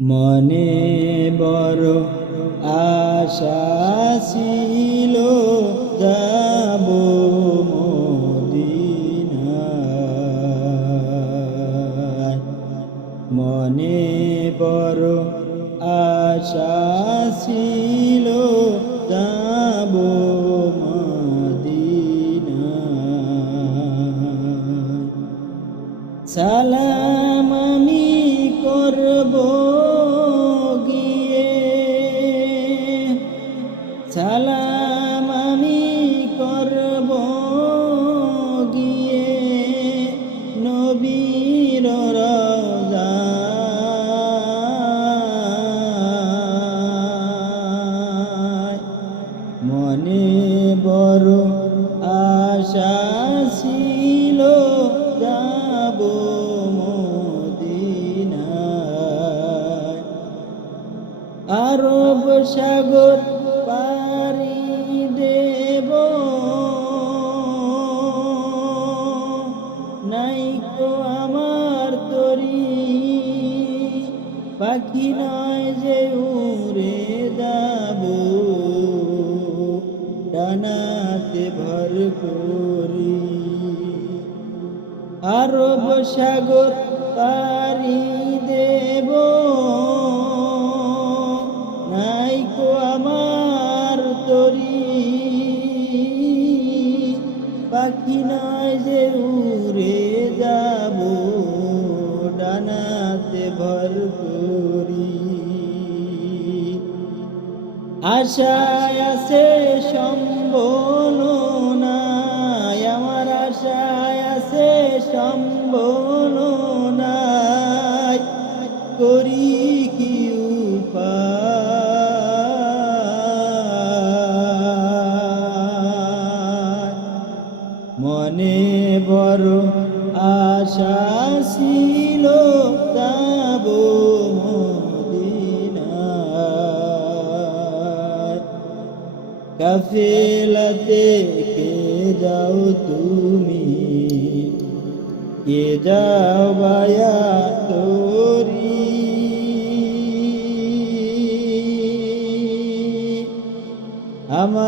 মনে বড় আশা ছিল যাব মনে বড় আশা ছিল যাব মদিনায়। সালাম আরব সাগর পারি দেব। নাইকো আমার তরি, পাখি নয় যে উড়ে যাব। ডানাতে ভর করি, আরব সাগর পারি দেব। পাখি নয় যে উড়ে যাব ডানাতে ভর করি আশায় আছে সম্বল না আমার আশায় আছে সম্বল মনে বড় আশা ছিল যাব কাফেলাতে কে যাও তুমি? কে যাও বায়া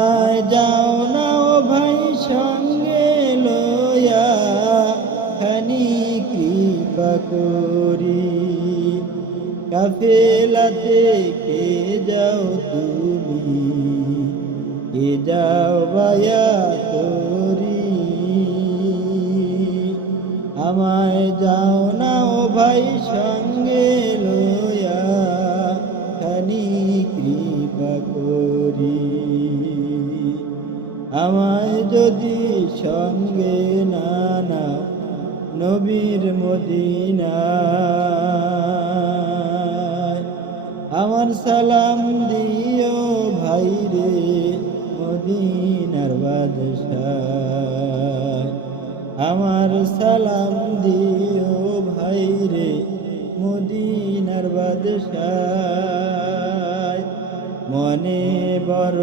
আমায় যাও না ও ভাই, সঙ্গে লয়া খানি কৃপা করি। কাফেলাতে কে যাও তুমি? কে যাও বায়া তোরি আমায় যাও না ও ভাই, সঙ্গে লয়া খানি কৃপা করি। আমায় যদি সঙ্গে না না নবীর মদিনায়, আমার সালাম দিও ভাই রে মদিনার বাদশাহ আমার সালাম দিও ভাই রে মদিনার বাদশাহ মনে বড়